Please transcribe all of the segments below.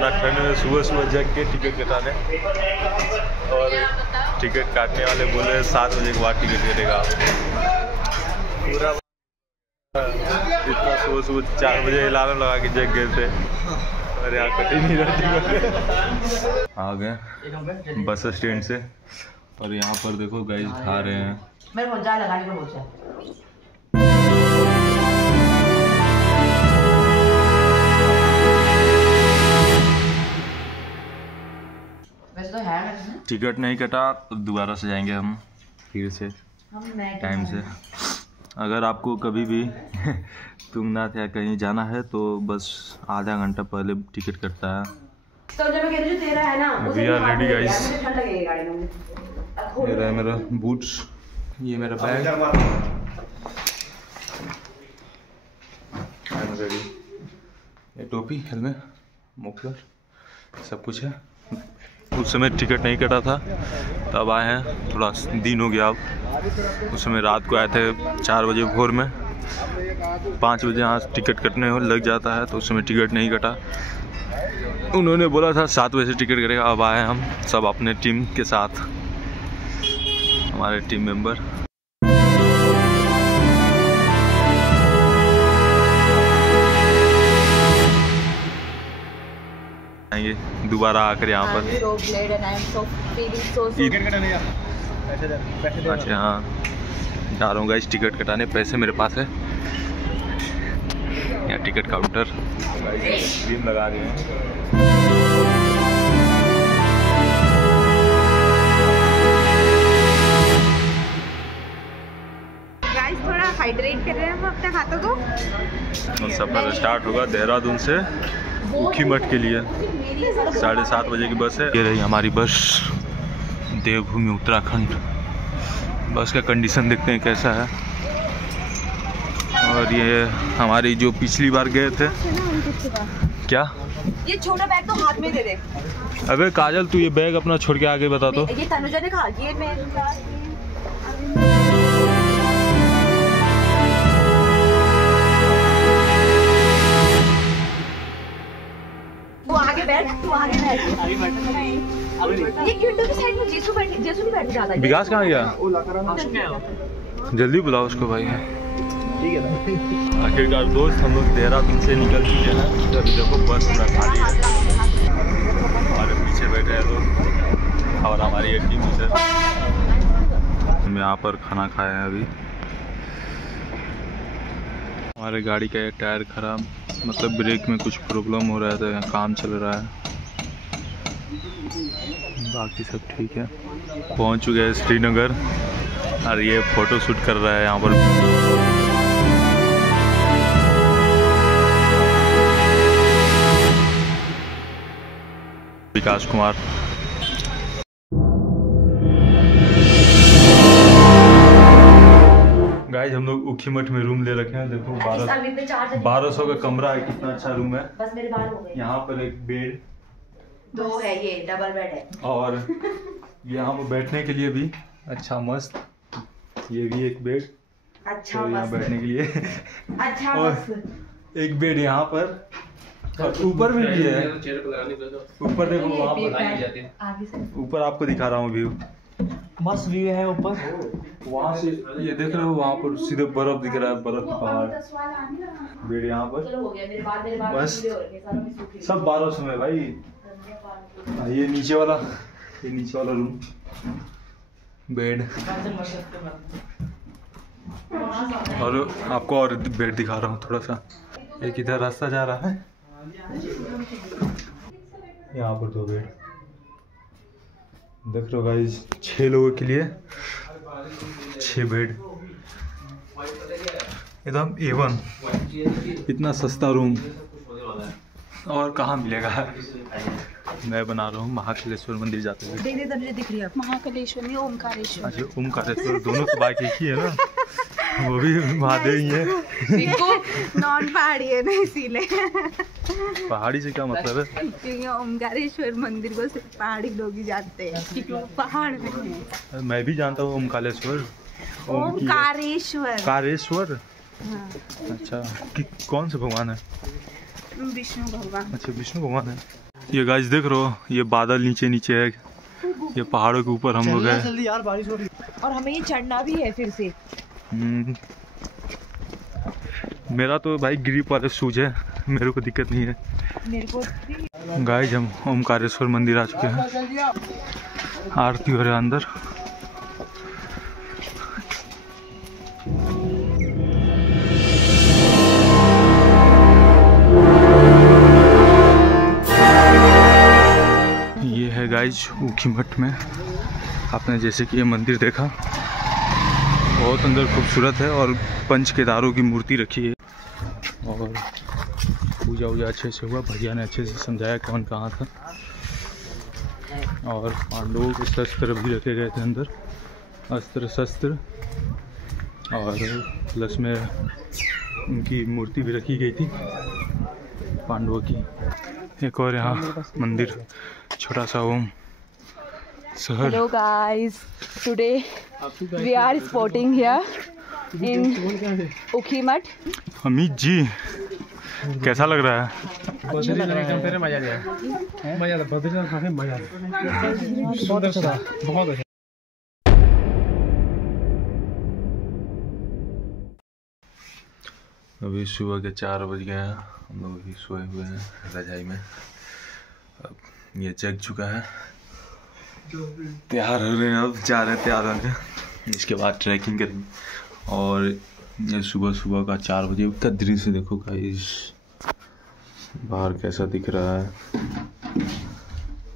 इतना ठंड में सुबह सुबह जग के टिकट कटाने, और टिकट काटने वाले बोले 7 बजे के बाद टिकट कटेगा। पूरा इतना सुबह सुबह 4 बजे अलार्म लगा के जग गए थे और यहाँ कट ही नहीं रहा टिकट। आ गए बस स्टैंड से और यहाँ पर देखो गाइस खा रहे हैं। टिकट नहीं कटा तो दोबारा से जाएंगे हम फिर से टाइम से। अगर आपको कभी भी तुंगनाथ या कहीं जाना है तो बस आधा घंटा पहले टिकट कटता है। We are ready guys. ये रहा मेरा बूट्स, ये मेरा बैग, रेडी। ये टोपी, हेलमेट, मफलर सब कुछ है। उस समय टिकट नहीं कटा था, तब आए हैं, थोड़ा दिन हो गया अब। उस समय रात को आए थे 4 बजे भोर में, 5 बजे यहाँ टिकट कटने लग जाता है, तो उस समय टिकट नहीं कटा। उन्होंने बोला था 7 बजे से टिकट कटेगा। अब आए हम सब अपने टीम के साथ, हमारे टीम मेंबर। आएंगे दोबारा आकर यहाँ पर। अच्छा हाँ, जा रहा हूँ गाइस टिकट कटाने। पैसे मेरे पास है, यहाँ टिकट काउंटर स्क्रीन लगा रहे हैं। गाइस थोड़ा हाइड्रेट कर रहे हैं हम अपने हाथों को। सफर स्टार्ट होगा देहरादून से ऊखीमठ के लिए। 7:30 बजे की बस है। ये रही हमारी बस, देवभूमि उत्तराखंड। बस का कंडीशन देखते हैं कैसा है। और ये हमारी जो पिछली बार गए थे, क्या ये छोटा बैग तो हाथ में दे दे। अबे काजल, तू ये बैग अपना छोड़ के आगे बता। तो ये तनुजा ने कहा ये मैं आगे बैठ, तू आगे बैठ। ये किंडो की साइड में जेसू नहीं बैठ जाता। विकास कहाँ गया? जल्दी बुलाओ उसको भाई। ठीक है। आखिरकार दोस्त हम लोग देहरादून से निकल चुके हैं। अभी देखो बस पूरा खाली है, हमारे पीछे बैठे हैं लोग और हमारी एक टीम से। हम यहाँ पर खाना खाए हैं अभी। हमारे गाड़ी का एक टायर खराब, मतलब ब्रेक में कुछ प्रॉब्लम हो रहा था, यहाँ काम चल रहा है। बाकी सब ठीक है। पहुँच चुके हैं श्रीनगर और ये फ़ोटो शूट कर रहा है यहाँ पर। विकास कुमार। गाइस हम लोग ऊखीमठ में रूम ले रखे हैं। देखो 1200 का कमरा है, कितना अच्छा रूम है। बस मेरे बाल हो गए। यहाँ पर एक बेड, 2 है, ये डबल बेड है। और यहाँ पर बैठने के लिए भी अच्छा मस्त, ये भी एक बेड अच्छा यहाँ बैठने के लिए। अच्छा और एक बेड यहाँ पर, और ऊपर में भी है। ऊपर देखो वहाँ पर, ऊपर आपको दिखा रहा हूँ व्यू, मस्त व्यू है ऊपर। वहाँ से ये देख रहे हो, वहाँ पर सीधे बर्फ दिख रहा है, बर्फ की पहाड़। बेड यहाँ पर बस सब 1200 में भाई। ये नीचे वाला रूम, बेड। और आपको और बेड दिखा रहा हूँ थोड़ा सा। एक इधर रास्ता जा रहा है, यहाँ पर 2 बेड देख लो गाइस। 6 लोगों के लिए 6 बेड, एकदम A1। इतना सस्ता रूम और कहाँ मिलेगा। मैं बना रहा हूँ महाकालेश्वर मंदिर जाते हुए। दिख रही है महाकालेश्वर में ओमकारेश्वर। अच्छा ओमकारेश्वर, दोनों तो बाइक एक ही है ना, वो भी महादेव ही है। नॉन पहाड़ी है ना, इसीलिए। पहाड़ी से क्या मतलब है? क्योंकि ओमकारेश्वर मंदिर को सिर्फ पहाड़ी लोग ही जानते हैं, क्योंकि वो पहाड़ में है। मैं भी जानता हूँ ओमकालेश्वर। ओमकारेश्वर। हाँ। अच्छा, कि कौन से भगवान है? विष्णु भगवान। अच्छा विष्णु भगवान है। ये गाइस देख रहे हो, ये बादल नीचे नीचे है, ये पहाड़ों के ऊपर हम लोग हैं। जल्दी यार बारिश हो रही है और हमें ये चढ़ना भी है फिर से। मेरा तो भाई ग्रिप वाले शूज है, मेरे को दिक्कत नहीं है। मेरे को गाइस हम ओमकारेश्वर मंदिर आ चुके हैं, आरती हो रहा है अंदर। ये है गाइस ऊखीमठ में, आपने जैसे कि ये मंदिर देखा, बहुत अंदर खूबसूरत है और पंच केदारों की मूर्ति रखी है और पूजा वूजा अच्छे से हुआ, भैया ने अच्छे से समझाया कौन कहाँ था। और पांडवों के शस्त्र भी रखे गए थे अंदर, अस्त्र शस्त्र, और प्लस में उनकी मूर्ति भी रखी गई थी पांडवों की। एक और यहाँ मंदिर छोटा सा ओम शहर। Hello guys, today we are sporting here in Ukhimath. Amit ji कैसा लग रहा है? अच्छा लग रहा है, मजा आ जाए, मजा आता, बद्रीनाथ खाने मजा आता, बहुत अच्छा था, बहुत अच्छा। अभी सुबह के 4 बज गए हैं, हम लोग अभी सोए हुए हैं रजाई में। अब ये जग चुका है, तैयार हो रहे हैं, अब जा रहे हैं तैयार होने, इसके बाद ट्रैकिंग करेंगे। और ये सुबह सुबह का 4 बजे का दृश्य देखो गाइस, बाहर कैसा दिख रहा है।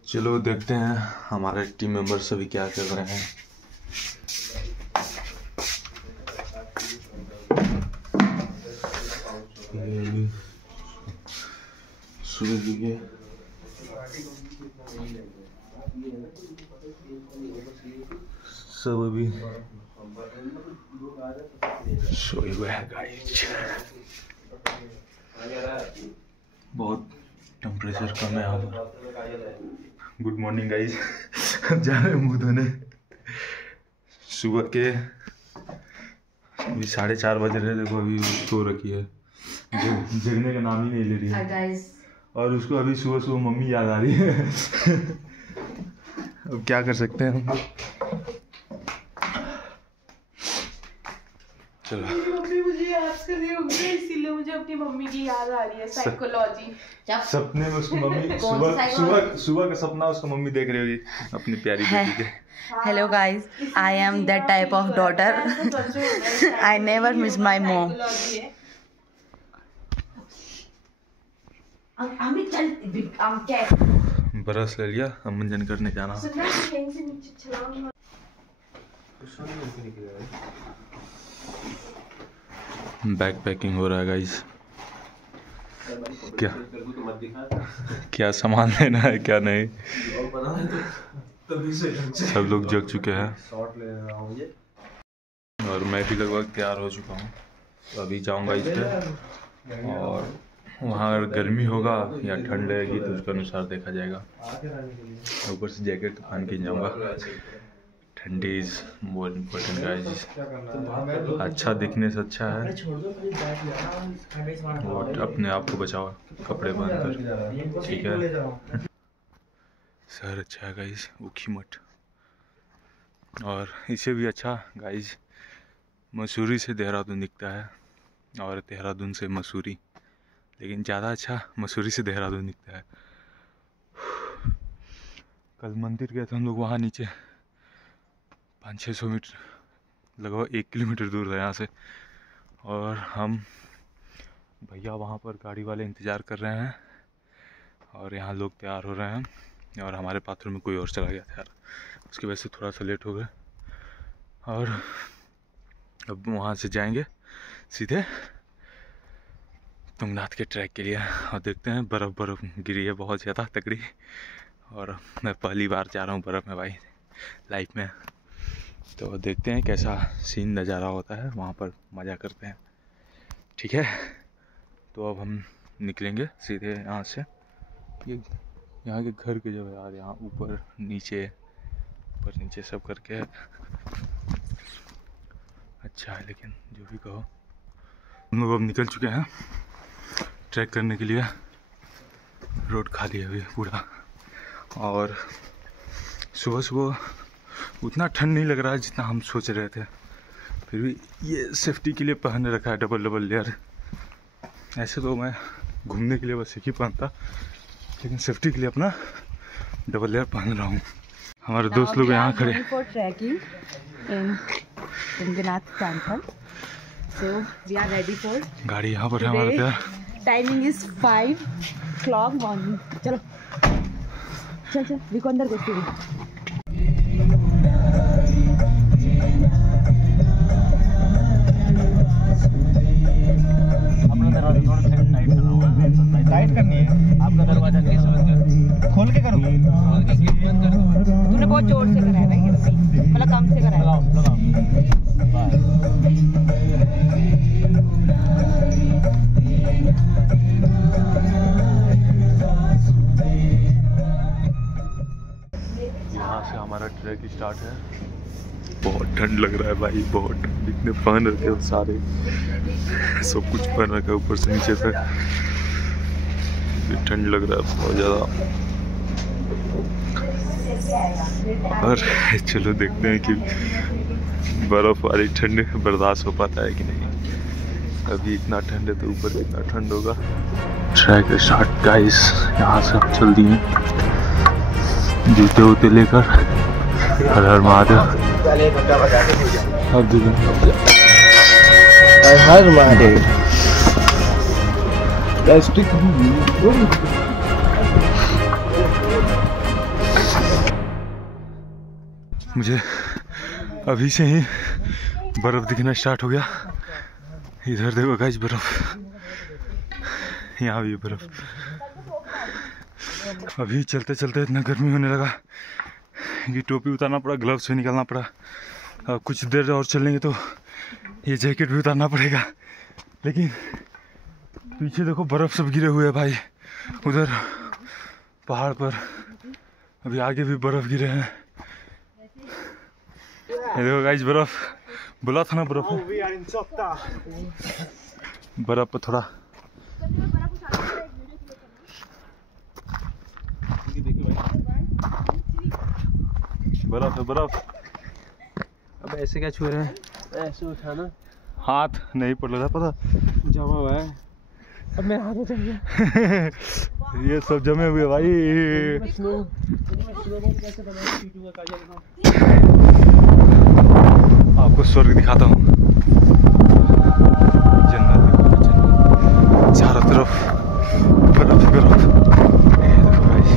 चलो देखते हैं हमारे टीम मेंबर सभी क्या कर रहे हैं। सुबह की सब अभी सोए हुए हैं गाइस। बहुत टेम्परेचर कम है यहाँ पर। गुड मॉर्निंग गाइस, जा रहे हैं मुँह धोने। सुबह के अभी 4:30 बज रहे, देखो अभी सो रखी है, जगने का नाम ही नहीं ले रही है। और उसको अभी सुबह सुबह मम्मी याद आ रही है। अब क्या कर सकते हैं हम। चलो, मम्मी मुझे याद कर रही होगी, इसीलिए मुझे अपनी मम्मी की याद आ रही है। साइकोलॉजी सपने में उसको मम्मी सुबह का सपना उसको मम्मी देख रही होगी अपनी प्यारी बेटी के। Hello guys, I am that type of daughter, I never miss my mom. Brush ले लिया, अब मंजन करने जाना। बैग पैकिंग हो रहा है गाइस। क्या सामान लेना है क्या नहीं, सब लोग जग चुके हैं और मैं भी लगभग तैयार हो चुका हूँ। तो अभी जाऊँगा इस पर, और वहाँ अगर गर्मी होगा या ठंड रहेगी तो उसके अनुसार देखा जाएगा। ऊपर से जैकेट पहन के जाऊँगा, ठंडी इज मोर इम्पोर्टेंट गाइस। अच्छा दिखने से अच्छा है, और अपने आप को बचाओ कपड़े बांधकर, ठीक है। शहर अच्छा है गाइस ऊखीमठ, और इसे भी अच्छा गाइस मसूरी से देहरादून दिखता है, और देहरादून से मसूरी, लेकिन ज़्यादा अच्छा मसूरी से देहरादून दिखता है। कल मंदिर गए थे हम लोग, वहाँ नीचे 500-600 मीटर, लगभग 1 किलोमीटर दूर था यहाँ से, और हम भैया वहाँ पर गाड़ी वाले इंतज़ार कर रहे हैं, और यहाँ लोग तैयार हो रहे हैं, और हमारे बाथरूम में कोई और चला गया था यार, उसकी वजह से थोड़ा सा लेट हो गए। और अब वहाँ से जाएंगे सीधे तुंगनाथ के ट्रैक के लिए, और देखते हैं। बर्फ़ गिरी है बहुत ज़्यादा तगड़ी, और मैं पहली बार जा रहा हूँ बर्फ़ में भाई लाइफ में, तो देखते हैं कैसा सीन नज़ारा होता है, वहाँ पर मज़ा करते हैं, ठीक है। तो अब हम निकलेंगे सीधे यहाँ से। ये यहाँ के घर के जो है यार, यहाँ ऊपर नीचे सब करके अच्छा है, लेकिन जो भी कहो, हम लोग अब निकल चुके हैं ट्रैक करने के लिए। रोड खाली है अभी पूरा। और सुबह सुबह उतना ठंड नहीं लग रहा है जितना हम सोच रहे थे, फिर भी ये सेफ्टी के लिए पहन रखा है डबल लेयर। ऐसे तो मैं घूमने के लिए बस एक ही पहनता, लेकिन सेफ्टी के लिए अपना डबल लेयर पहन रहा हूँ। हमारे दोस्त लोग यहाँ खड़े for trekking in Ranganath temple. So we are ready for गाड़ी यहाँ पर है हमारे तैयार। timing is 5 o'clock morning. चलो चल देखो अंदर घुस के। अपना दरवाजा थोड़ा सा टाइट करना होगा। टाइट करनी है आपका दरवाजा, नहीं खोल के करो। तूने बहुत जोर से कराया ना, ये मतलब कम से कराया। लगाओ यहाँ से हमारा ट्रैक स्टार्ट है। बहुत ठंड लग रहा है भाई, बहुत ठंड। इतने पहन रखे हो सारे, सब कुछ पहन रखा है ऊपर से नीचे तक। ठंड लग रहा है बहुत ज़्यादा। और चलो देखते हैं कि बर्फ़ वाली ठंड बर्दाश्त हो पाता है कि नहीं। अभी इतना ठंड है तो ऊपर कितना ठंड होगा। ट्रैक स्टार्ट गाइस, यहाँ से हम चल दिए जूते वूते लेकर। हर हर महादेव। अब हर महादेव। मुझे अभी से ही बर्फ़ दिखना स्टार्ट हो गया। इधर देखो गाइस बर्फ़, यहाँ भी बर्फ़। अभी चलते चलते इतना गर्मी होने लगा कि टोपी उतारना पड़ा, ग्लव्स भी निकालना पड़ा। कुछ देर और चलेंगे तो ये जैकेट भी उतारना पड़ेगा। लेकिन पीछे देखो बर्फ़ सब गिरे हुए हैं भाई, उधर पहाड़ पर। अभी आगे भी बर्फ़ गिरे हैं। ये देखो गाइस बर्फ़, बोला था ना बर्फ़ है। बर्फ़ पर थोड़ा बर्फ़ है, बर्फ़। अब ऐसे क्या छू रहे हैं? ऐसे उठाना, हाथ नहीं पड़ रहा पता, जमा हुआ है। अब मेरा हाथ उठ गया। ये सब जमे हुए भाई। आपको स्वर्ग दिखाता हूँ, जन्नत देखो, जन्नत। चारों तरफ बर्फ ही बर्फ। ये देखो गाइस,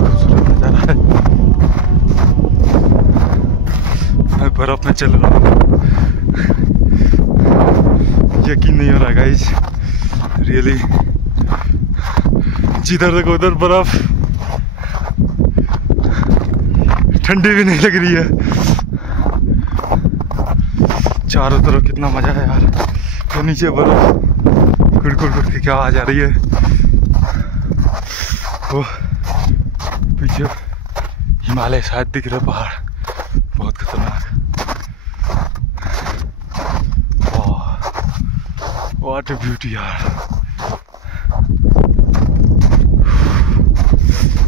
खूबसूरत नजारा है। मैं बर्फ में चल रहा हूँ, यकीन नहीं हो रहा गाइस, रियली। जिधर देखो उधर बर्फ, ठंडी भी नहीं लग रही है। चारों तरफ कितना मजा है यार। तो नीचे बर्फ कुड़ की क्या आवाज आ रही है। वो पीछे हिमालय शायद दिख रहा, पहाड़ बहुत खतरनाक। व्हाट अ ब्यूटी यार।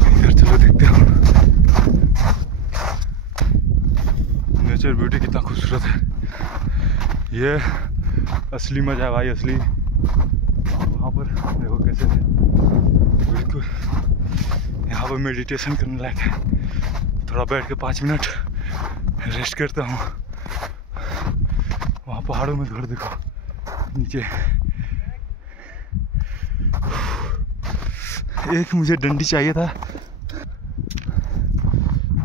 इधर चलो देखते हैं नेचर ब्यूटी कितना खूबसूरत है। ये असली मजा है भाई, असली। वहाँ पर देखो कैसे बिल्कुल, यहाँ पर मेडिटेशन करने लायक है। थोड़ा बैठ के 5 मिनट रेस्ट करता हूँ। वहाँ पहाड़ों में घर देखो नीचे। एक मुझे डंडी चाहिए था,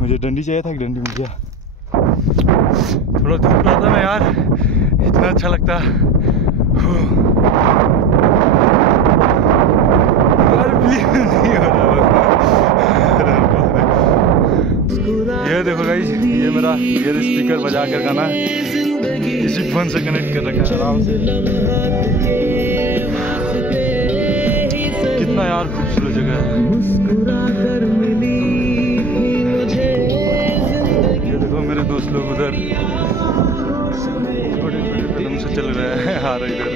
कि डंडी मिल गया। थोड़ा धूप रहा था मैं यार, इतना अच्छा लगता। ये देखो गाइस, ये मेरा ईयर स्पीकर बजा कर गाना इसी फोन से कनेक्ट कर रखा है आराम से। कितना यार खूबसूरत जगह है। ये देखो मेरे दोस्त लोग उधर छोटे छोटे कदम से चल रहे हैं। आ रहे इधर।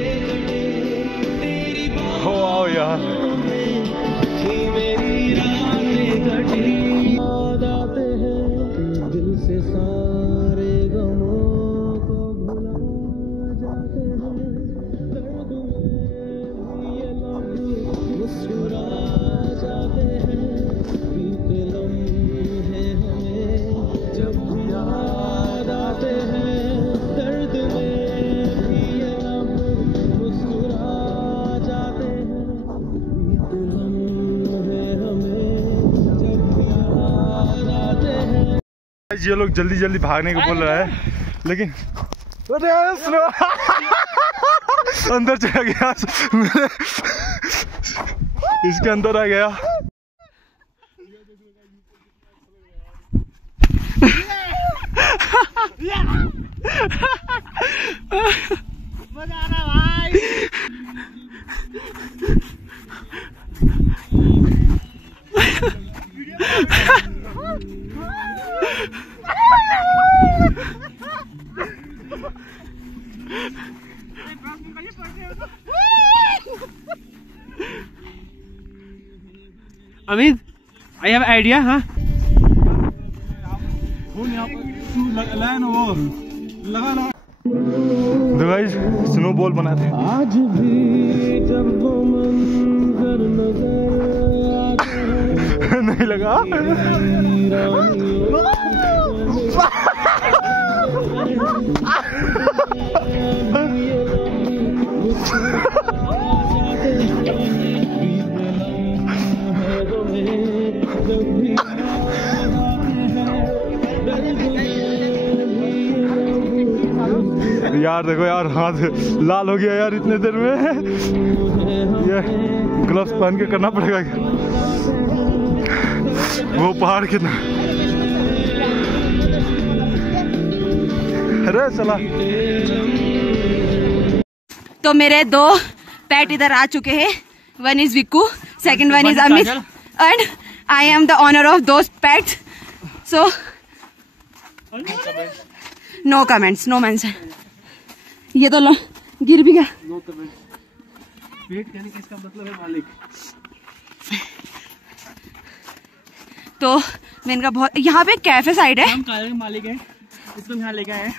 यार। ये लोग जल्दी जल्दी भागने को बोल रहा है, लेकिन अंदर चला गया, इसके अंदर आ गया। मजा आ रहा भाई। Amit, I have idea. हाँ, तो गाइस स्नोबॉल बनाते हैं। आज भी जब वो मंजर नजर नहीं लगा। यार देखो यार, हाथ लाल हो गया यार इतने देर में। ये ग्लव्स पहन के करना पड़ेगा। वो पहाड़ कितना, अरे चला। तो मेरे 2 पेट इधर आ चुके हैं। One is Vikku, second one is Amit, and I am the owner of those pets. So no comments, no mention. ये तो गिर भी गया। पेट कहने का इसका मतलब है मालिक। तो मैं इनका बहुत, यहाँ पे कैफे साइड है। हम कार के मालिक हैं, इसको यहाँ लेके आए हैं।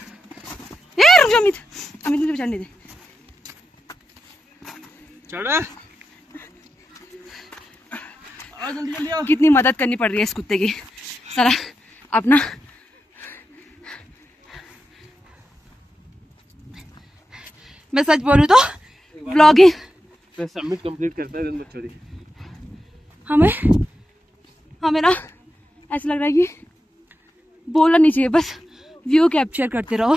ए रुक जा अमित, अमित मुझे चढ़ने दे। चढ़, और जल्दी जल्दी आओ। कितनी मदद करनी पड़ रही है इस कुत्ते की। साला अपना मैं सच बोलूं तो व्लॉगिंग सबमिट कंप्लीट करता है बच्चों। हमें ना ऐसा लग रहा है कि बोलना नहीं चाहिए, बस व्यू कैप्चर करते रहो।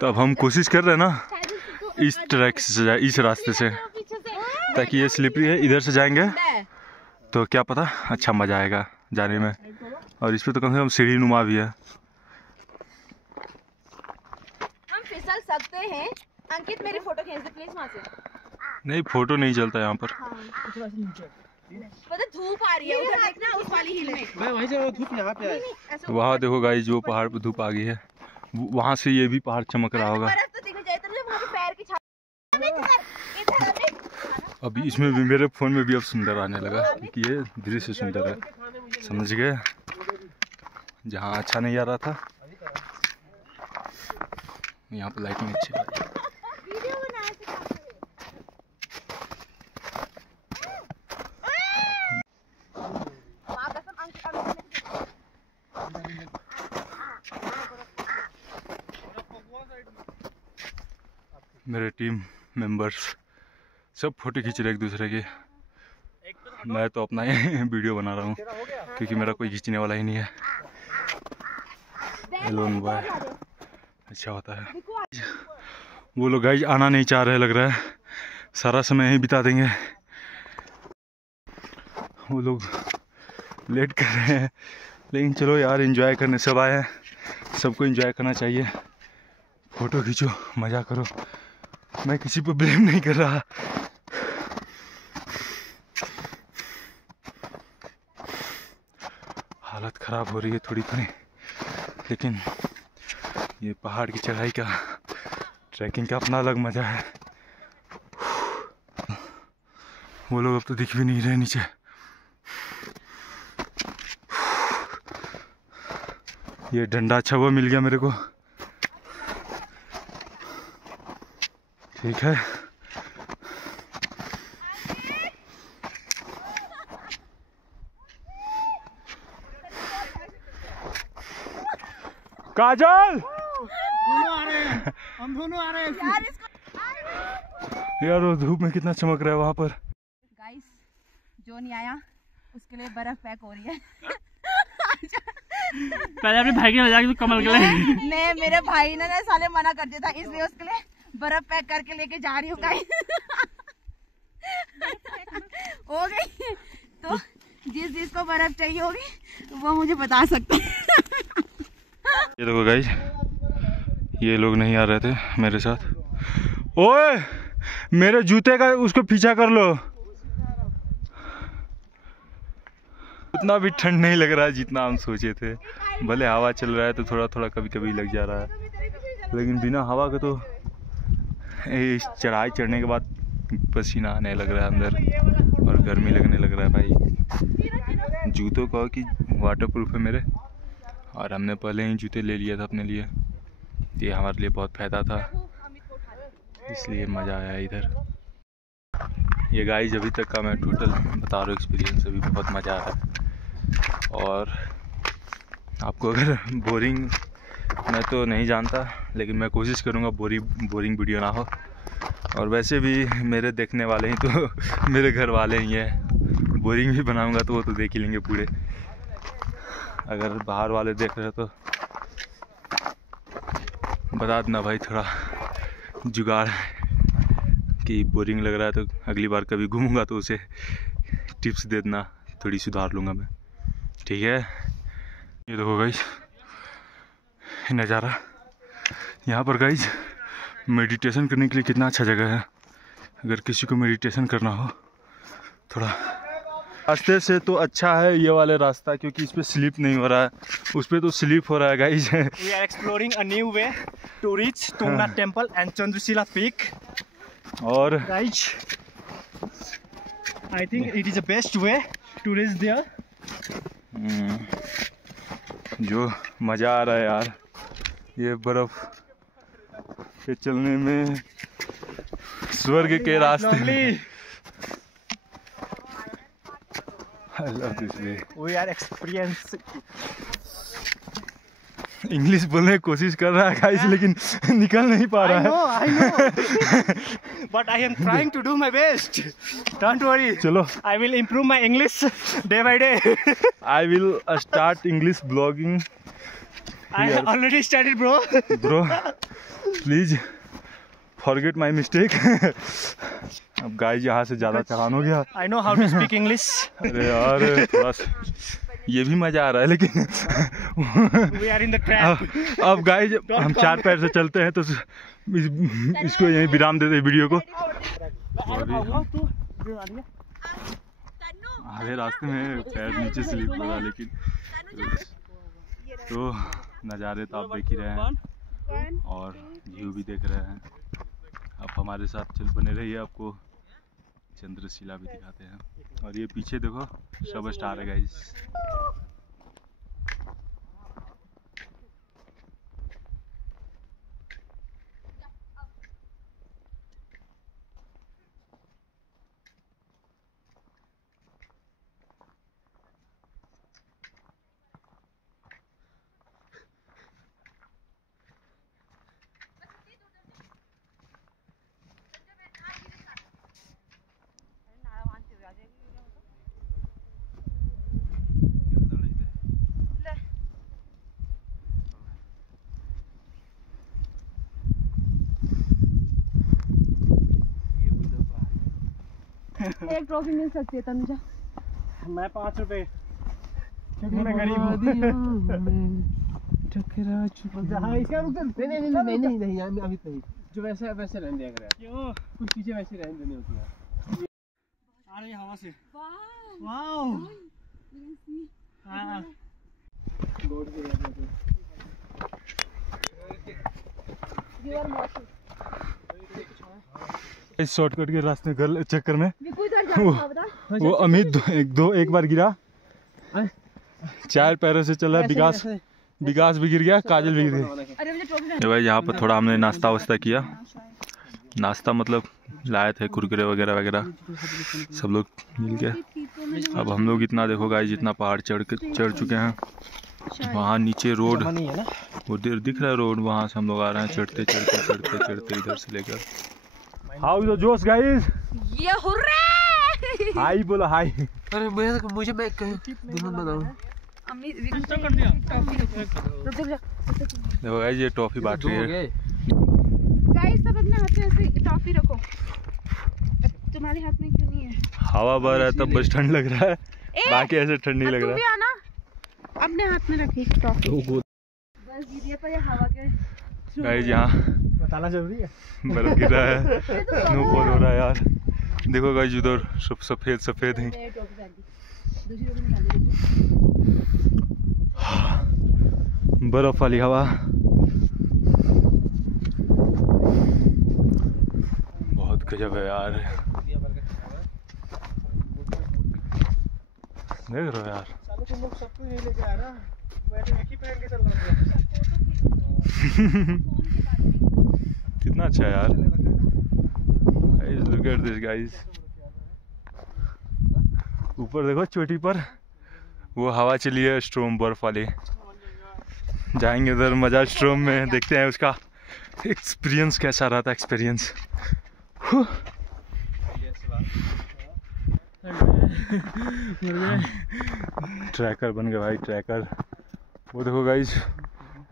तो अब हम कोशिश कर रहे हैं ना इस ट्रैक से जाए, इस रास्ते से, ताकि ये स्लिपरी है, इधर से जाएंगे तो क्या पता अच्छा मजा आएगा जाने में। और इस पे तो कम से कम सीढ़ी नुमा भी है। हम फिसल सकते हैं। अंकित मेरी फोटो खींच दे प्लीज वहाँ से। नहीं फोटो नहीं चलता यहाँ पर। पता धूप आ रही है उधर देखना, उस वाली हिल में। मैं वहीं से, वो धूप यहाँ पे आए। वहाँ देखो गाइस, जो पहाड़ पे धूप आ गई है, वहाँ से ये भी पहाड़ चमक रहा होगा। बर्फ तो दिख जाए तो वहाँ पे पैर की छाप। अभी इसमें भी मेरे फ़ोन में भी अब सुंदर आने लगा, क्योंकि ये दृश्य सुंदर है, समझ गए। जहाँ अच्छा नहीं आ रहा था, यहाँ पर लाइटिंग अच्छी है। मेरे टीम मेंबर्स सब फोटो खींच रहे एक दूसरे के। मैं तो अपना ही वीडियो बना रहा हूँ, क्योंकि मेरा कोई खींचने वाला ही नहीं है। एलोन बॉय अच्छा होता है। वो लोग गाइस आना नहीं चाह रहे, लग रहा है सारा समय यहीं बिता देंगे। वो लोग लेट कर रहे हैं, लेकिन चलो यार एंजॉय करने सब आए हैं, सबको एंजॉय करना चाहिए। फोटो खींचो, मज़ा करो, मैं किसी पर ब्लेम नहीं कर रहा। हालत ख़राब हो रही है थोड़ी थोड़ी, लेकिन ये पहाड़ की चढ़ाई का, ट्रैकिंग का अपना अलग मज़ा है। वो लोग अब तो दिख भी नहीं रहे नीचे। ये डंडा अच्छा हुआ मिल गया मेरे को। ठीक है, काजल दोनों आ रहे हैं, हम दोनों आ रहे हैं यार। वो धूप में कितना चमक रहा है वहां पर। गाइस, जो नहीं आया उसके लिए बर्फ पैक हो रही है। पहले अपने भाई के मजाक में कमल गए। नहीं, मेरे भाई ने साले मना कर दिया था, इसलिए उसके लिए बर्फ पैक करके लेके जा रही हूँ गाइस। हो गई तो जिसको बर्फ चाहिए होगी वो मुझे बता सकते हैं। ये देखो गाइस, ये लोग नहीं आ रहे थे मेरे साथ। ओए, मेरे जूते का उसको पीछा कर लो। उतना भी ठंड नहीं लग रहा है जितना हम सोचे थे। भले हवा चल रहा है तो थोड़ा थोड़ा कभी कभी लग जा रहा है, लेकिन बिना हवा के तो इस चढ़ाई चढ़ने के बाद पसीना आने लग रहा है अंदर और गर्मी लगने लग रहा है भाई। जूतों का कि वाटर प्रूफ है मेरे, और हमने पहले ही जूते ले लिया था अपने लिए। ये हमारे लिए बहुत फ़ायदा था, इसलिए मज़ा आया इधर। ये गाइस अभी तक का मैं टोटल बता रहा हूँ एक्सपीरियंस, अभी बहुत मज़ा आ रहा है। और आपको अगर बोरिंग, मैं तो नहीं जानता, लेकिन मैं कोशिश करूँगा बोरिंग वीडियो ना हो। और वैसे भी मेरे देखने वाले ही तो मेरे घर वाले ही हैं। बोरिंग भी बनाऊँगा तो वो तो देख ही लेंगे पूरे। अगर बाहर वाले देख रहे हो तो बता देना भाई, थोड़ा जुगाड़ कि बोरिंग लग रहा है तो अगली बार कभी घूमूंगा तो उसे टिप्स दे देना, थोड़ी सुधार लूँगा मैं। ठीक है, ये देखो गाइस नज़ारा यहाँ पर। गाइस मेडिटेशन करने के लिए कितना अच्छा जगह है। अगर किसी को मेडिटेशन करना हो थोड़ा, रास्ते से तो अच्छा है ये वाले रास्ता, क्योंकि इस पे स्लिप नहीं हो रहा है, उस पे तो स्लिप हो रहा है guys. We are exploring a new way to reach Tungnath Temple and Chandrashila Peak. और Guys, I think it is the best way to reach there. जो मज़ा आ रहा है यार ये बर्फ के चलने में, स्वर्ग के रास्ते। I love this way. We are experiencing. English बोलने की कोशिश कर रहा है गाइस, लेकिन निकल नहीं पा रहा है। I know. But I am trying to do my best. Don't worry. चलो, I will improve my English day by day. I will start English blogging. I have already started, bro. Bro, please forget my mistake. अब guys यहाँ से ज़्यादा चढ़ान हो गया। I know how to speak English. अरे यार थोड़ा ये भी मज़ा आ रहा है, लेकिन We are in the trap. अब गाइस हम चार पैर से चलते हैं तो इसको यहीं विराम देते हैं वीडियो को। आधे रास्ते में पैर नीचे स्लिप लगा, लेकिन तो नज़ारे तो आप देख ही रहे हैं और व्यू भी देख रहे हैं। आप हमारे साथ बने रहिए, आपको चंद्रशिला भी दिखाते हैं। और ये पीछे देखो सब स्टार है गाइस। एक ट्रॉफी मिल सकती है तनुजा। मैं 5 रुपए, क्योंकि मैं गरीब हूँ। हाँ, इसका नहीं, अभी नहीं। जो वैसे वैसे रहने दिया करें। क्यों? कुछ चीजें वैसे रहने देनी होती हैं। आ रही हवा से। वाओ। हाँ। इस शॉर्टकट के रास्ते चक्कर में वो अमित एक बार गिरा, 4 पैरों से चल रहा है। विकास भी गिर गया, काजल भी गिर गई। भाई यहाँ पर थोड़ा हमने नाश्ता वास्ता किया। नाश्ता मतलब लाए थे कुरकुरे वगैरह वगैरह, सब लोग मिल के। अब हम लोग इतना देखो गाइस, जितना पहाड़ चढ़ चुके हैं। वहाँ नीचे रोड वो दिख रहा है रोड, वहाँ से हम लोग आ रहे हैं चढ़ते चढ़ते चढ़ते चढ़ते इधर से लेकर। हाउ इज द जोश गाइस? ये हुर्रे! हाय बोलो हाय। अरे मुझे मैं बताऊं। देखो गाइस ये टॉफी बांट रही है। गाइस सब अपने हाथ में ऐसे टॉफी रखो। तुम्हारे हाथ में क्यों नहीं है? हवा बह रहा है तब बस ठंड लग रहा है, बाकी ऐसे ठंड नहीं लग रहा है। आना, अपने हाथ में रखी टॉफी। बस गिरिए पर ये हवा के। गाइस यहाँ बताना जरूरी है, बर्फ गिर रहा है, स्नोफॉल हो रहा है यार। देखो गाइस उधर सब सफेद सफेद है। बर्फ वाली हवा, बहुत गजब है यार। देख रहे हो यार, तुम लोग सब कुछ लेके आ रहा, मैं तो एक ही पहन के चल रहा हूं। कितना अच्छा है यार। लुक एट दिस गाइस, ऊपर देखो चोटी पर वो हवा चली है स्ट्रोम बर्फ वाली। जाएंगे उधर मजा स्ट्रोम में, देखते हैं उसका एक्सपीरियंस कैसा रहा था। एक्सपीरियंस ट्रैकर बन गया भाई, ट्रैकर। वो देखो गाइस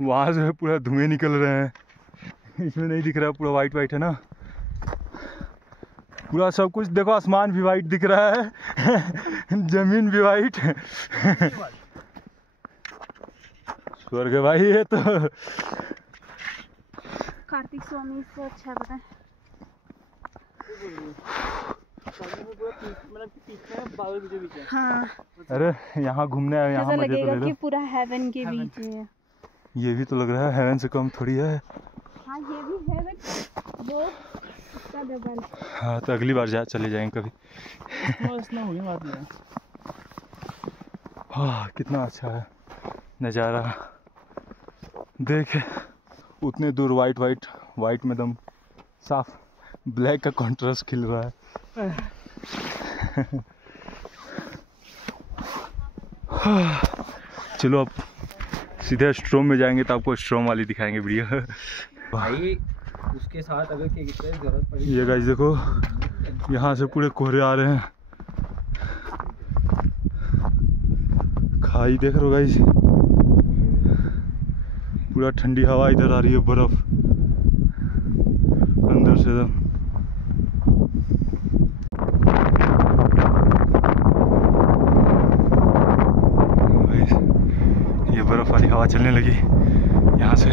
वहाँ से पूरा धुएं निकल रहे हैं, इसमें नहीं दिख रहा, पूरा वाइट वाइट है ना पूरा सब कुछ। देखो आसमान भी वाइट दिख रहा है, जमीन भी वाइट। स्वर्ग भाई ये तो। कार्तिक स्वामी इससे अच्छा पता है। हाँ, अरे यहाँ घूमने आए, यहाँ ऐसा मजे तो लगेगा ले कि लो। पूरा हेवन के बीच में है। ये भी तो लग रहा है हेवन से कम थोड़ी है। हाँ ये भी है, बट वो उसका डबल। हाँ तो अगली बार चले जाएंगे कभी। हाँ कितना अच्छा है नज़ारा। देख उतने दूर वाइट वाइट वाइट में दम साफ ब्लैक का कॉन्ट्रास्ट खिल रहा है। चलो अब सीधे स्ट्रोम में जाएंगे तो आपको स्ट्रोम वाली दिखाएंगे वीडियो। भाई उसके साथ अगर की जरूरत पड़ी। ये गाइस देखो यहाँ से पूरे कोहरे आ रहे हैं, खाई देख रहे हो गाइस, पूरा ठंडी हवा इधर आ रही है, बर्फ अंदर से एकदम। ये बर्फ वाली हवा चलने लगी, यहाँ से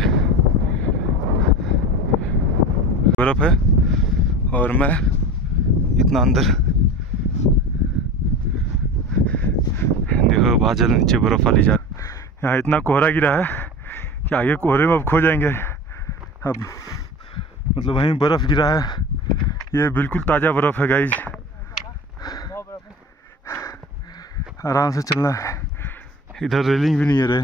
बर्फ है और मैं इतना अंदर। देखो बादल नीचे बर्फ वाली जा, यहाँ इतना कोहरा गिरा है कि आगे कोहरे में अब खो जाएंगे। अब मतलब वहीं बर्फ गिरा है, ये बिल्कुल ताज़ा बर्फ है गाइज। आराम से चलना है, इधर रेलिंग भी नहीं है रे।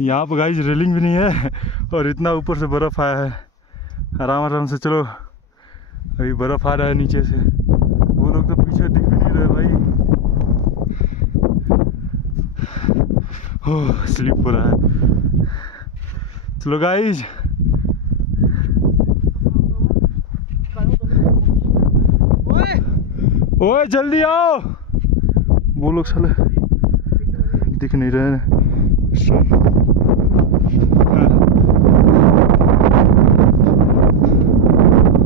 यहाँ पर गाइज रेलिंग भी नहीं है और इतना ऊपर से बर्फ आया है। आराम आराम से चलो, अभी बर्फ आ रहा है नीचे से, वो लोग तो पीछे दिख भी नहीं रहे भाई। ओह स्लिप हो रहा है। चलो गाइज ओए जल्दी आओ, वो लोग साले दिख नहीं रहे हैं।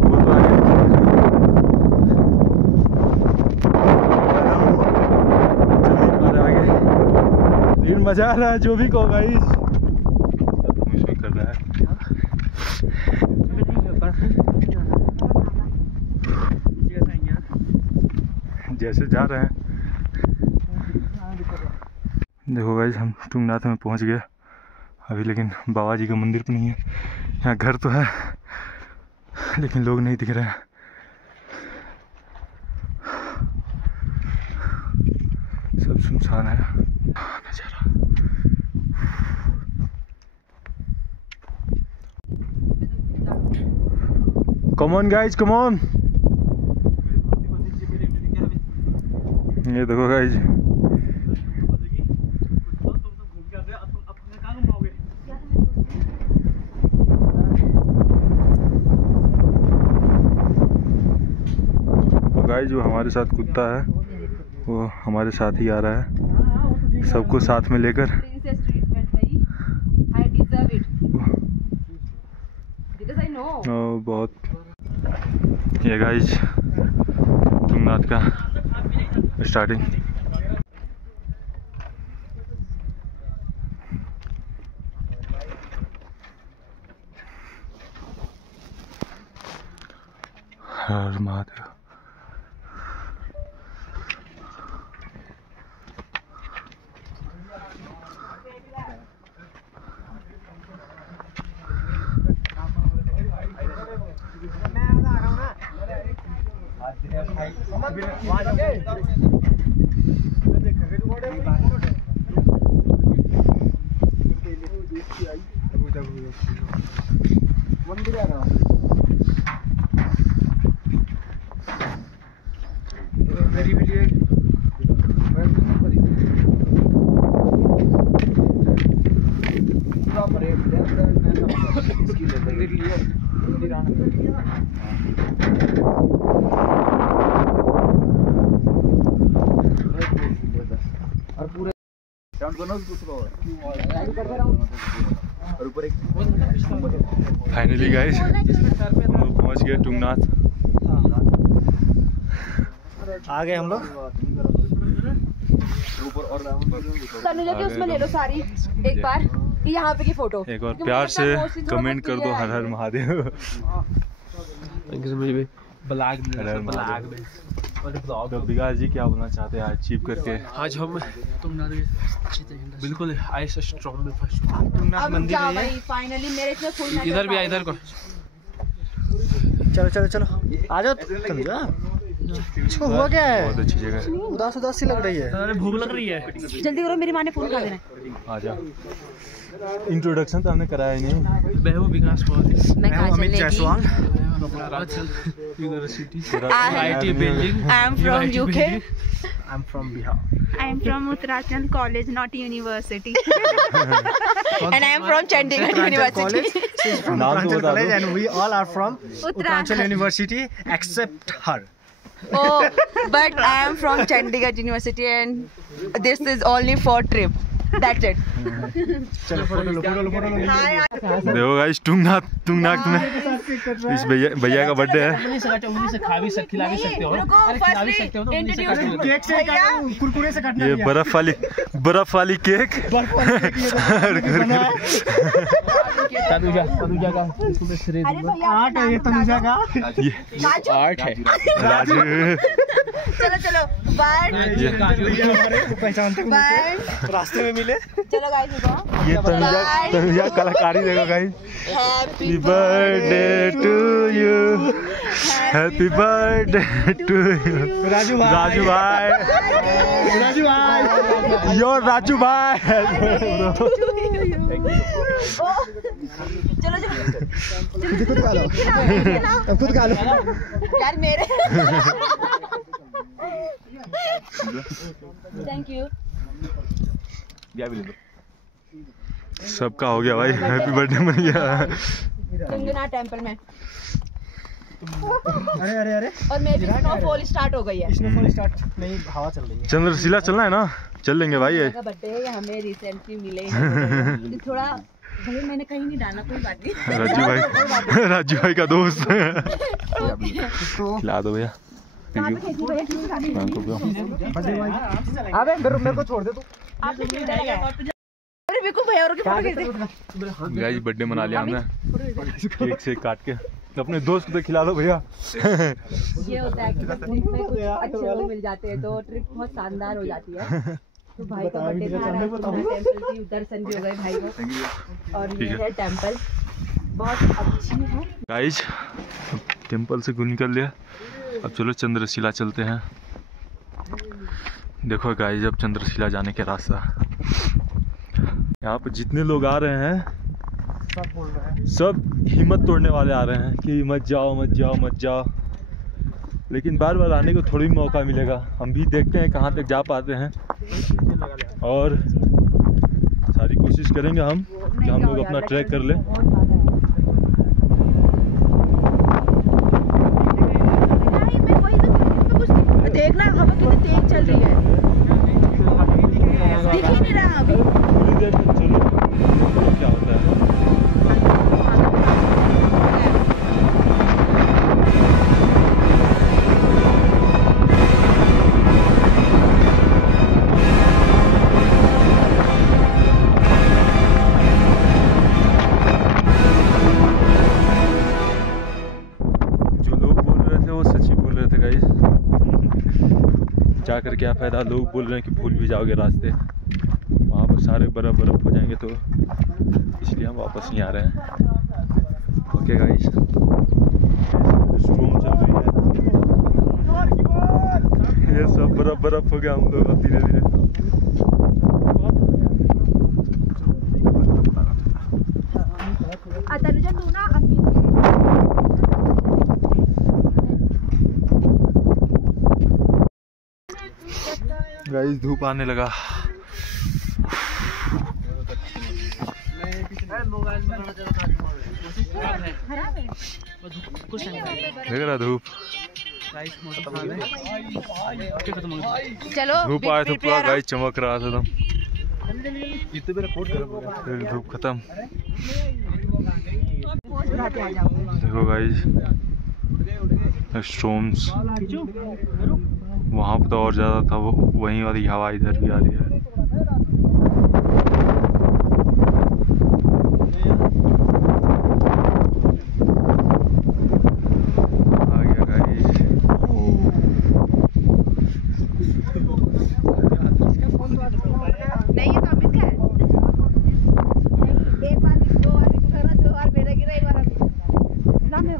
वो तो आगे लेकिन मजा आ रहा है जो भी कहो गाइस। इसमें कर रहा है जैसे जा रहे हैं। देखो गाइस हम तुंगनाथ में पहुंच गए अभी, लेकिन बाबा जी का मंदिर तो नहीं है। यहाँ घर तो है लेकिन लोग नहीं दिख रहे हैं। सब सुनसान है नजारा। Come on guys, come on. ये देखो गाइज, गाइज जो हमारे साथ कुत्ता है वो हमारे साथ ही आ रहा है, सबको साथ में लेकर। बहुत ये गाइज तुंगनाथ का स्टार्टिंग। हर महादेव। मंदिर आ रहा मेरी भी लिए मंदिर लिए मंदिर आना और पूरे फाइनली गाइस हम लोग पहुंच गए तुंगनाथ। आ गए हम लोग। तनुजा की उसमें ले लो सारी एक बार, यहाँ पे की फोटो एक और प्यार से कमेंट कर दो हर हर महादेव। तो विकास जी क्या बोलना चाहते हैं अचीव करके? आज हम बिल्कुल आइस स्ट्रॉन्ग में फर्स्ट फाइनली मेरे इसमें फुल इधर भी इधर को चलो चलो चलो आ जाओ। तनुजा इसको हुआ क्या है? बहुत अच्छी जगह है। उदास उदास सी लग रही है। अरे भूख लग रही है। जल्दी करो, मेरी माँ ने फोन कर देना। आ जाओ। इंट्रोडक्शन तो हमने कराया ही नहीं। मैं हूँ विकास पौधे। मैं Amit Jaiswal. University IIT Beijing. I am from UK. I'm from Bihar. I am from Uttarakhand College, not university. And I am from Chandigarh University. She's from नाम तो Uttarakhand बता दो। College and we all are from Uttarakhand University except her. Oh, but I am from Chandigarh University and this is only for trip. That's it. चलो photo लो photo लो photo लो। देखो guys Tungnath में इस भैया का बर्थडे है। उंगली से खा भी सकते, खिला भी सकते हो। रुको, अरे खिला भी सकते हो तो उंगली से काट लो। केक से काटो, कुरकुरे से काटना। ये बर्फ वाली केक। तनुजा का तुम्हें श्रेय दूंगा। आर्ट है ये तनुजा का। ये आर्ट है। राजू। चलो बाय पहचानते हो मुझे? रास्ते में मिले। चलो गाइस रुको। ये तनुजा कलाकारी देखो guys. Happy birthday to you, happy birthday to you. Raju भाई योर राजू भाई। चलो खुद खा लो, अब खुद खा लो यार मेरे। Thank you. सबका हो गया भाई, हैप्पी बर्थडे मन गया तुंगनाथ टेंपल में। अरे अरे अरे और मेरी स्नोफॉल स्टार्ट हो गई है। स्नोफॉल स्टार्ट नहीं, हवा चल रही है। चंद्रशिला चलना है ना, चल लेंगे भाई। का बर्थडे है, हमें रिसेंटली मिले हैं। थोड़ा भाई मैंने कहीं नहीं डाला, कोई बात नहीं। राजू भाई का दोस्त। खिला दो भैया। अबे मेरे को छोड़ दे तू। अरे बिल्कुल भैया और की फोटो खींच दे। गाइस बर्थडे मना लिया हमने केक से काट के। अपने दोस्त को खिला दो भैया। ये होता है कि बस ट्रिप में कुछ अच्छे लोग मिल जाते हैं तो ट्रिप बहुत शानदार हो जाती है। तो भाई का बर्थडे था, टेंपल की दर्शन भी हो गए भाई को। और ये है टेंपल। बहुत अच्छी है। गाइज टेंपल से निकल लिया, अब चलो चंद्रशिला चलते हैं। देखो गाइज अब चंद्रशिला जाने के रास्ता, यहाँ पर जितने लोग आ रहे हैं सब बोल रहे हैं, सब हिम्मत तोड़ने वाले आ रहे हैं कि मत जाओ मत जाओ मत जाओ, लेकिन बार बार आने को थोड़ी मौका मिलेगा। हम भी देखते हैं कहाँ तक जा पाते हैं और सारी कोशिश करेंगे हम कि हम लोग अपना ट्रैक कर लें। देखना हवा कितनी तेज चल रही है, दिख ही नहीं रहा अभी। थोड़ी देर में चलो क्या होता है। जाकर क्या फ़ायदा, लोग बोल रहे हैं कि भूल भी जाओगे रास्ते, वहाँ पर सारे बर्फ़ हो जाएंगे, तो इसलिए हम वापस नहीं आ रहे हैं। ओके गाइस, स्ट्रॉम चल रही है, ये सब बर्फ़ हो गया हम लोग अब धीरे धीरे। तू ना गाइस धूप आने लगा, देख रहा धूप, चलो धूप आया तो पूरा गाइस चमक रहा था फिर धूप खत्म। देखो गाइस स्ट्रॉम्स, वहाँ पर तो और ज़्यादा था, वो वहीं वाली हवा इधर भी आ रही है। आ गया गाइस, नहीं, ये तो अमित का है। एक बार दो बार मेरा गिरा, एक बार ना मैं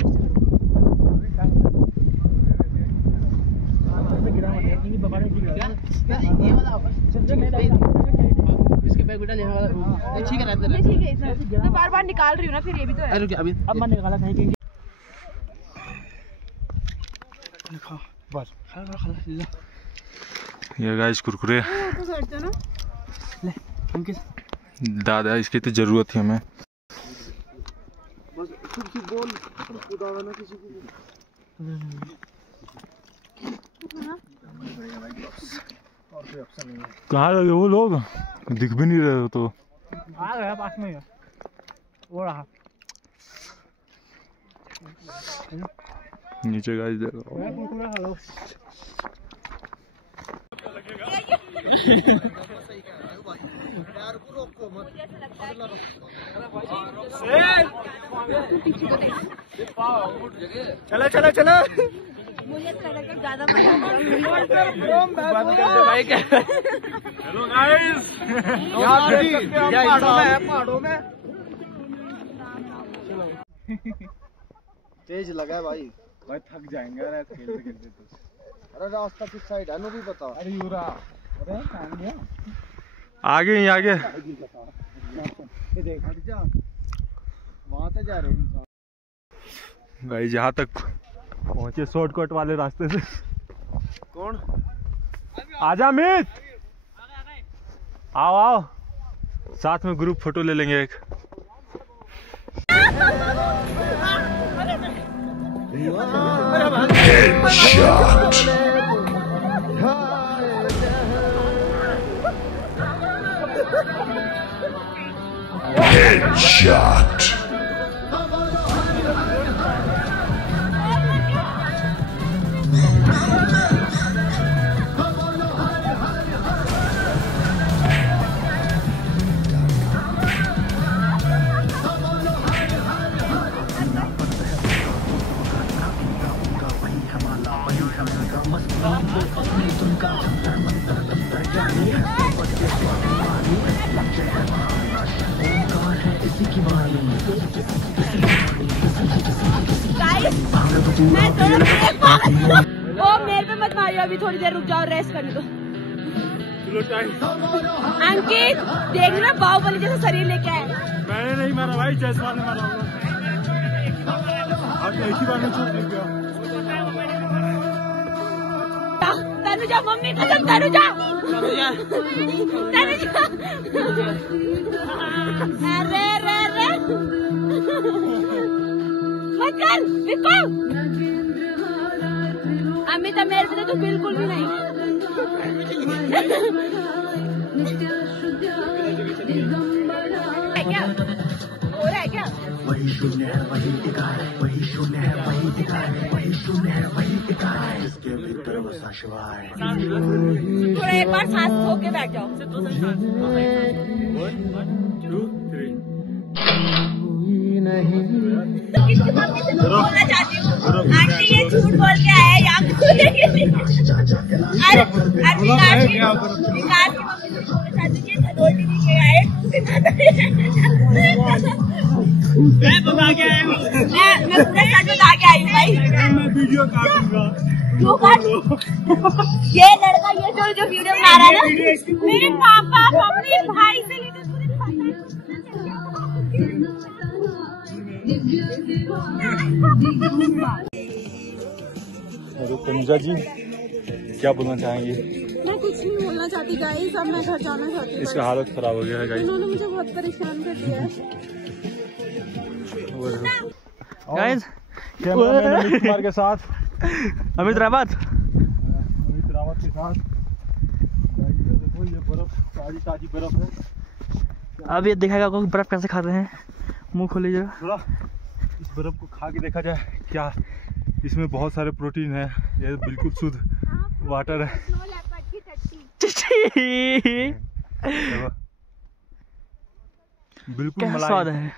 ठीक है, मैं बार बार निकाल रही हूँ ना, फिर ये भी तो है। अभी अब मैं निकाला कहीं बस ये गाइस कुरकुरे दादा, इसकी तो जरूरत थी हमें। कहाँ लगे वो लोग, दिख भी नहीं रहे हो तो। आ गया पास में वो रहा नीचे गाइस देखो, चलो चलो चलो, मुझे ज्यादा हेलो गाइस, पहाड़ों में तेज लगा है भाई थक जाएंगे यार खेलते खेलते तो। अरे रास्ता किस साइड है, भी बता। अरे यूरा, अरे आगे ही आगे देख, हट जा, वहां तक जा रहे हैं गाइस, यहाँ तक पहुंचे शॉर्टकट वाले रास्ते से। कौन? आजा मित, आओ आओ, साथ में ग्रुप फोटो ले लेंगे एक। Headshot. Headshot. ओ मेरे पे मत मारियो, अभी थोड़ी देर रुक जाओ, रेस्ट करने दो। अंकित देखना बाहुबली जैसा शरीर लेके आए। मैंने नहीं मारा भाई, जयसवाल ने मारा होगा। एक ही बार में चोट लग गया। तनुजा मम्मी कसम, तनुजा अरे रे रे मत कर विको। अमिता मेरे पे तो बिल्कुल भी नहीं। क्या हो रहा है क्या? वही शून्य है वही विकार है, वही शून्य है वही विकार है, वही शून्य है वही विकार है, जिसके भीतर बसा शिवा है। थोड़ा एक बार सांस खो के बैठ जाओ। 1 2 3 किसकी मम्मी से बोलना चाहती हूँ, आंटी ये झूठ बोल के आया यहाँ अरे विकास की मम्मी से बोलना चाहती हूँ, धनोल्टी जी के आए मैं बता के आया हूँ, मैं पूरा सच बता के आई हूँ भाई। मैं वीडियो काटूंगा, क्यों काट? ये लड़का ये जो वीडियो बना रहा है ना, मेरे पापा मम्मी भाई से लेकर तनुजा जी क्या बोलना चाहेंगे? मैं कुछ नहीं बोलना चाहती गाइस, अब मैं घर जाना चाहती हूँ। इसका हालत खराब हो गया है गाइस, इन्होंने मुझे बहुत परेशान कर दिया है। गाइस कैमरामैन अमित कुमार के साथ अमित रावत के साथ देखो ये बर्फ, ताजी ताजी बर्फ है। अब ये दिखाएगा आपको बर्फ कैसे खाते हैं। मुंह खोलिएगा, थोड़ा इस बर्फ को खा के देखा जाए क्या इसमें बहुत सारे प्रोटीन है। ये बिल्कुल शुद्ध वाटर है। बिल्कुल क्या स्वाद है,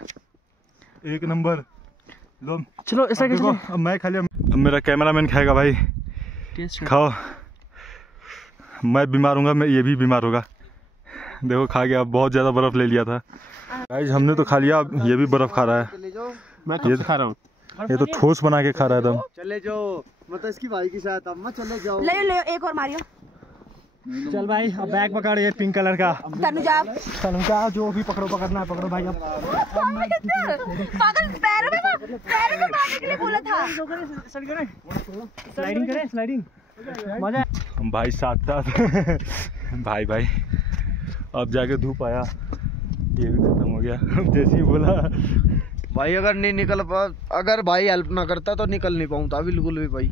एक नंबर। लो चलो ऐसा देखो, अब मैं खा लिया, अब मेरा कैमरामैन खाएगा भाई। खाओ, मैं बीमार हूँ, मैं ये भी बीमार होगा। देखो खा गया, बहुत ज्यादा बर्फ ले लिया था गाइस, हमने तो खा लिया, अब ये भी बर्फ खा रहा है। मैं कब से खा रहा हूँ, ये तो ठोस बना के खा रहा था। चले जाओ, मतलब इसकी भाई की साथ अब मत चले जाओ। ले ले एक और मारियो। चल भाई अब बैग पकड़, ये पिंक कलर का। तनुजा जो भी पकड़ना है पकड़ो भाई। अब पागल, पैरों में मारने के लिए बोला था। स्लाइडिंग करें, स्लाइडिंग मजा है। हम भाई साथ साथ भाई अब जाके धूप आया, ये भी खत्म हो गया। अब जैसे ही बोला भाई अगर नहीं निकल अगर भाई हेल्प ना करता तो निकल नहीं पाऊँ था बिल्कुल भी भाई।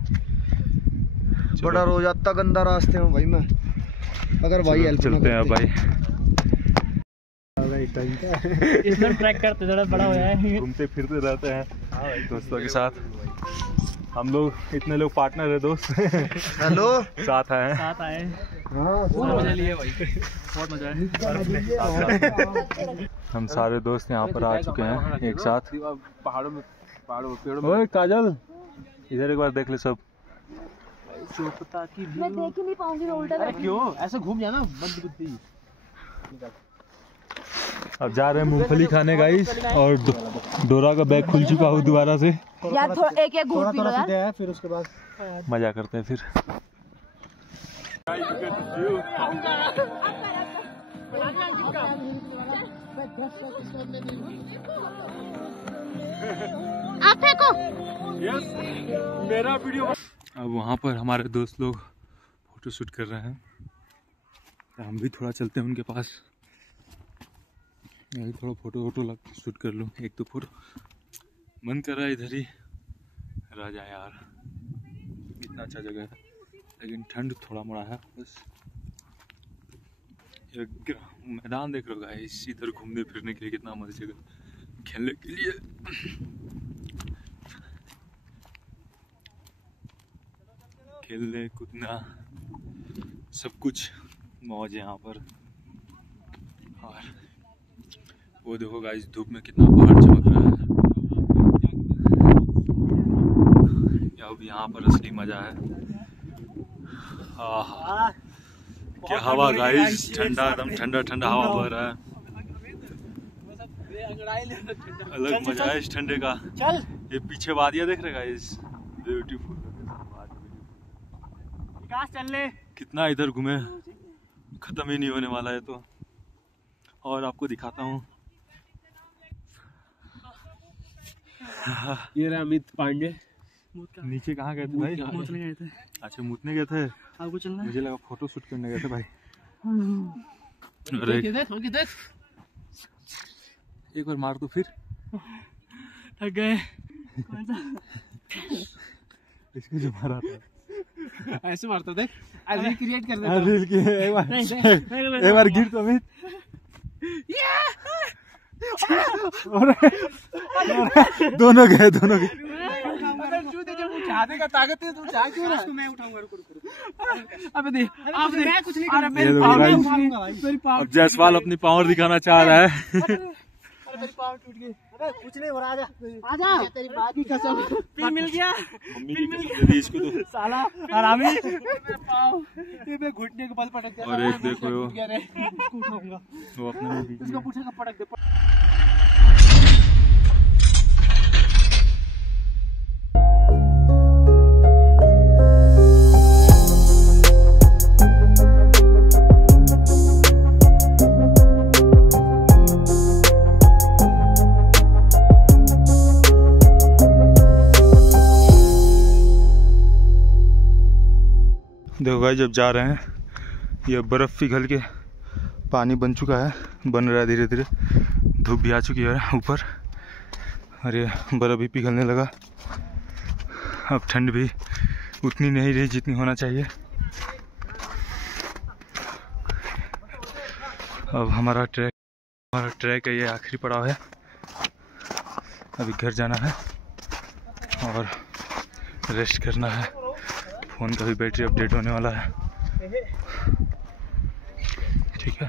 बड़ा रो जाता गंदा रास्ते में भाई मैं, अगर भाई हेल्प चलते हैं भाई। इसमें ट्रैक करते थोड़ा बड़ा हो जाए, घूमते फिरते रहते हैं दोस्तों के साथ। हम लोग इतने लोग पार्टनर है दोस्त। हेलो साथ आए मजा लिए भाई, बहुत मजा है। हम सारे दोस्त यहाँ पर आ चुके हैं एक साथ। पहाड़ों पेड़ों ओए काजल, इधर एक बार देख ले सब। मैं देख ही नहीं पाऊंगी, उल्टा क्यों ऐसे घूम जाना बंद बुद्धि। अब जा रहे हैं मूंगफली खाने गाइस, और डोरा का बैग खुल चुका हो दोबारा से। यार थोड़ा एक घूट पी लो यार, फिर उसके बाद मजा करते हैं फिर। आप फेंको। मेरा वीडियो। अब वहाँ पर हमारे दोस्त लोग फोटो शूट कर रहे हैं, हम भी थोड़ा चलते हैं उनके पास, मैं भी थोड़ा फोटो शूट कर लूँ। एक तो फोटो मन कर रहा है इधर ही रह जाए यार, इतना अच्छा जगह है, लेकिन ठंड थोड़ा मोड़ा है बस। मैदान देख रहे हो गाइस, इधर घूमने फिरने के लिए कितना मस्त जगह, खेलने के लिए। खेलने कूदना सब कुछ मौज है यहाँ पर। और वो देखो गाइस, धूप में कितना पहाड़ चमक रहा है। अब यहाँ पर असली मजा है। क्या हवा गाइस, ठंडा एकदम ठंडा हवा बह रहा है, अलग मजा है इस ठंडे का। ये पीछे वादियाँ देख रहे गाइस, ब्यूटीफुल। विकास चल ले। कितना इधर घूमे, खत्म ही नहीं होने वाला है। तो और आपको दिखाता हूँ। ये रहा अमित पांडे। नीचे कहाँ गए थे भाई? मूतने गए थे। अच्छा मूतने गए थे। आपको चलना है? मुझे लगा फोटो शूट करने गए थे भाई। अरे एक बार मार तो फिर। थक गए। इसको जो मारा था ऐसे मारता देख, रील क्रिएट कर देता। रील की एक बार गिर तो अमित। दोनों गए। चाहते का ताकत है, तुम चाह क्यों रहा है? मैं उठाऊंगा, रुको। अबे दे, आप दे, मैं कुछ नहीं कर रहा। मेरी पावर, अब जयसवाल अपनी पावर दिखाना चाह रहा है। अरे मेरी पावर टूट गई। अरे कुछ नहीं हो रहा, आजा तेरी माँ की कसम। पिन मिल गया, पिन मिल गया इसको तो साला हरामी। ये मैं घुटने के बल पटक गया। और एक देखो इसको उठाऊंगा, वो अपने इसको पूछेगा पटक दे। देखो भाई जब जा रहे हैं, ये बर्फ़ पिघल के पानी बन चुका है, बन रहा है धीरे धीरे। धूप भी आ चुकी है ऊपर और ये बर्फ़ भी पिघलने लगा। अब ठंड भी उतनी नहीं रही जितनी होना चाहिए। अब हमारा ट्रैक है, ये आखिरी पड़ाव है। अभी घर जाना है और रेस्ट करना है। फ़ोन का भी बैटरी अपडेट होने वाला है। ठीक है।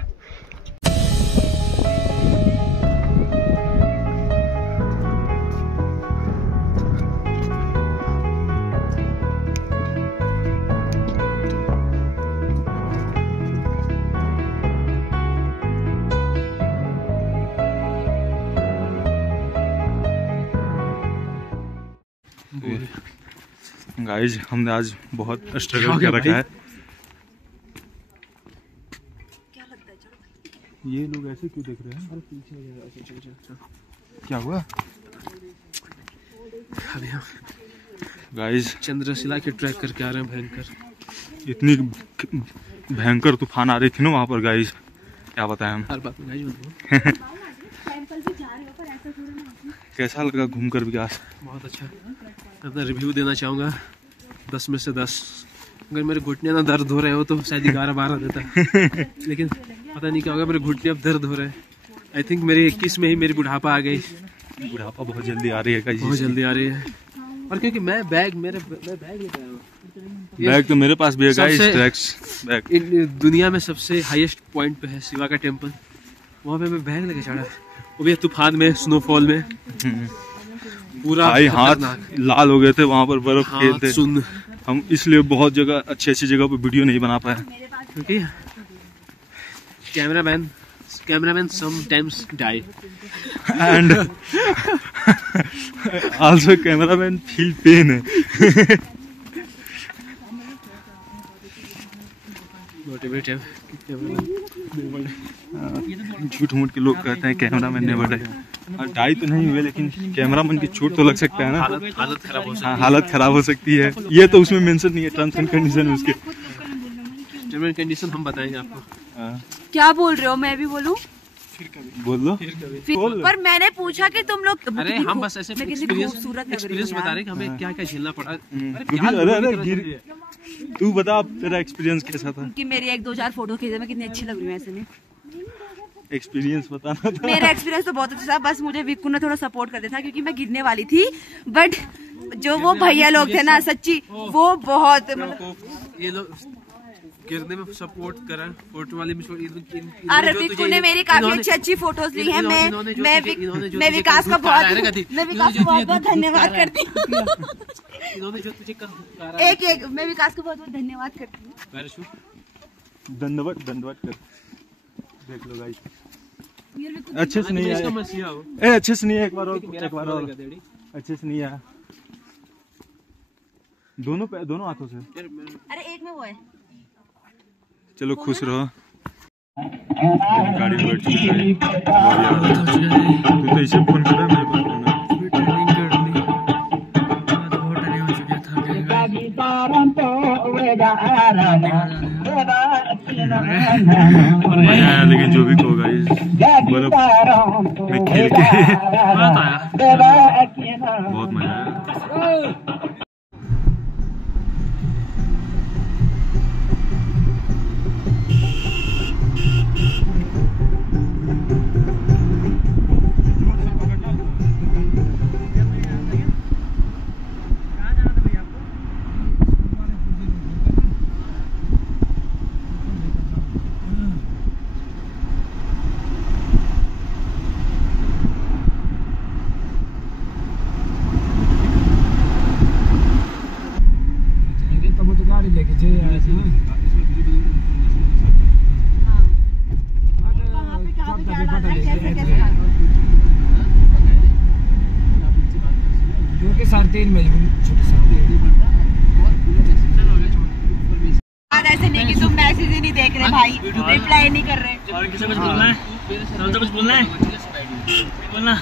गाइज हमने आज बहुत स्ट्रगल कर रखा है। ये लोग ऐसे क्यों देख रहे हैं? क्या हुआ गाइज? चंद्रशिला के ट्रैक करके आ रहे हैं। भयंकर, इतनी भयंकर तूफान आ रही थी ना वहाँ पर गाइज, क्या बताएं हम। हर बात में गाइज कैसा लगा घूम कर विकास? बहुत अच्छा। अपना रिव्यू देना चाहूँगा 10 में से 10। अगर मेरे घुटने ना दर्द हो रहे हो तो शायद 11-12 देता है। लेकिन पता नहीं क्या होगा, मेरे घुटने अब दर्द हो रहे हैं। आई थिंक मेरे 21 में ही मेरी बुढ़ापा आ गई। बुढ़ापा बहुत जल्दी आ रही है गाइज, बहुत जल्दी आ रही है। और क्योंकि मैं बैग लेके आया हूँ। बैग तो मेरे पास भी है गाइज, ट्रैक्स बैग। दुनिया में सबसे हाईएस्ट पॉइंट पे है शिवा का टेम्पल, वहाँ पे मैं बैग लेके चढ़ा, वो भी तूफान में, स्नोफॉल में। पूरा भाई हाथ लाल हो गए थे वहाँ पर बर्फ खेलते। सुन, हम इसलिए बहुत जगह अच्छी जगह पे वीडियो नहीं बना पाए क्योंकि cameraman sometimes die and also cameraman feel pain है। मोटिवेटिव झूठ मूठ के लोग कहते हैं कैमरामैन ने डाई। डाई तो नहीं हुए लेकिन कैमरामैन की चोट तो लग सकता है ना। हालत खराब हो सकती है। हालत खराब हो सकती है। ये तो उसमें मेंशन नहीं है, टर्म्स एंड कंडीशन उसके। टर्म्स एंड कंडीशन हम बताएंगे आपको। क्या बोल रहे हो? मैं भी बोलूं? बोल लो। पर मैंने पूछा कि तुम लोग, अरे हम बस ऐसे एक्सपीरियंस बता रहे हैं कि हमें क्या क्या झेलना पड़ा। अरे तू बता तेरा एक्सपीरियंस कैसा था? कि मेरी 1-2-4 फोटो खींचे, मैं कितनी अच्छी लग रही हूँ ऐसे में। एक्सपीरियंस बताना था। मेरा एक्सपीरियंस तो बहुत अच्छा था, बस मुझे विक्कू ने थोड़ा सपोर्ट कर दिया था क्योंकि मैं गिरने वाली थी। बट जो वो भैया लोग थे ना, सच्ची वो बहुत मतलब, ये लोग गिरने में सपोर्ट करा। फोटो वाले में अरे विक्कू ने मेरी काफी अच्छी फोटोज ली है। मैं विकास का बहुत धन्यवाद करती हूँ। एक मैं विकास को बहुत धन्यवाद करती हूँ। दंडवत कर। देख लो गाइस, अच्छे से नहीं आया। अच्छे से नहीं है। एक बार और अच्छे से नहीं आया। दोनों हाथों से। अरे एक में वो है। चलो खुश रहो। गाड़ी में बैठ चुकी है। तू तो इसे फोन कर रहा है, मेरे पास फोन है। ट्रेनिंग करनी बहुत टाइम हो चुका था। मजा आया, लेकिन जो भी कहो गाइस, बर्फ में खेल के बहुत मजा आया। ऐसे नहीं कि तुम मैसेज ही नहीं देख रहे भाई, रिप्लाई नहीं कर रहे। और किसी कुछ बोलना है? तो कुछ बोलना है? बोलना।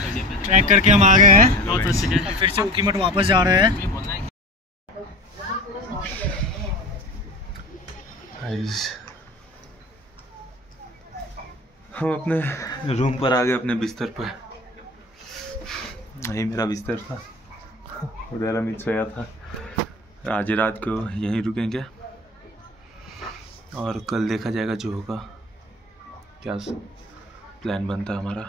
ट्रैक करके हम आ गए हैं। बहुत अच्छे है। फिर से उकीमठ वापस जा रहे हैं। हम अपने रूम पर आ गए, अपने बिस्तर पर। यही मेरा बिस्तर था, उधर अमित सोया था। आज रात को यहीं रुकेंगे और कल देखा जाएगा जो होगा, क्या प्लान बनता है हमारा।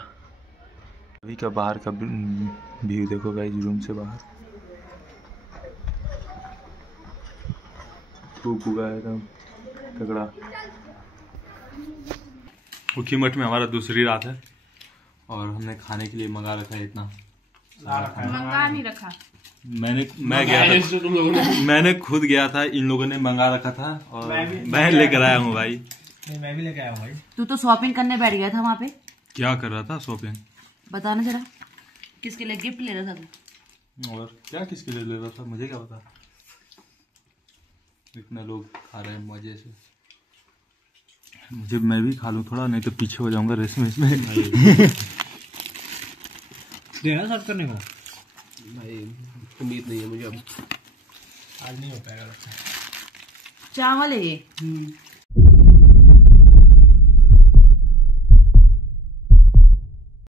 अभी का बाहर का व्यू देखो गाइस, रूम से बाहर धूप उगा है एकदम तगड़ा। उकीमठ में हमारा दूसरी रात है और हमने खाने के लिए मंगा रखा है इतना सारा खाना। मंगा नहीं रखा, मैं गया था, मैंने खुद गया था, इन लोगों ने मंगा रखा था और मैं लेकर आया हूँ भाई। नहीं, मैं भी लेके आया हूँ भाई। तू तो शॉपिंग करने बैठ गया था वहाँ पे। क्या कर रहा था शॉपिंग? बताना जरा, किसके लिए गिफ्ट ले रहा था तू? और क्या किसके लिए ले रहा था, मुझे क्या पता। इतना लोग खा रहे हैं मजे से, मुझे मैं भी खा लूँ थोड़ा, नहीं तो पीछे हो जाऊंगा रेस में इसमें। देना सर्व करने को भाई, उम्मीद नहीं है मुझे अब, आज नहीं हो पाएगा। चावल है ये।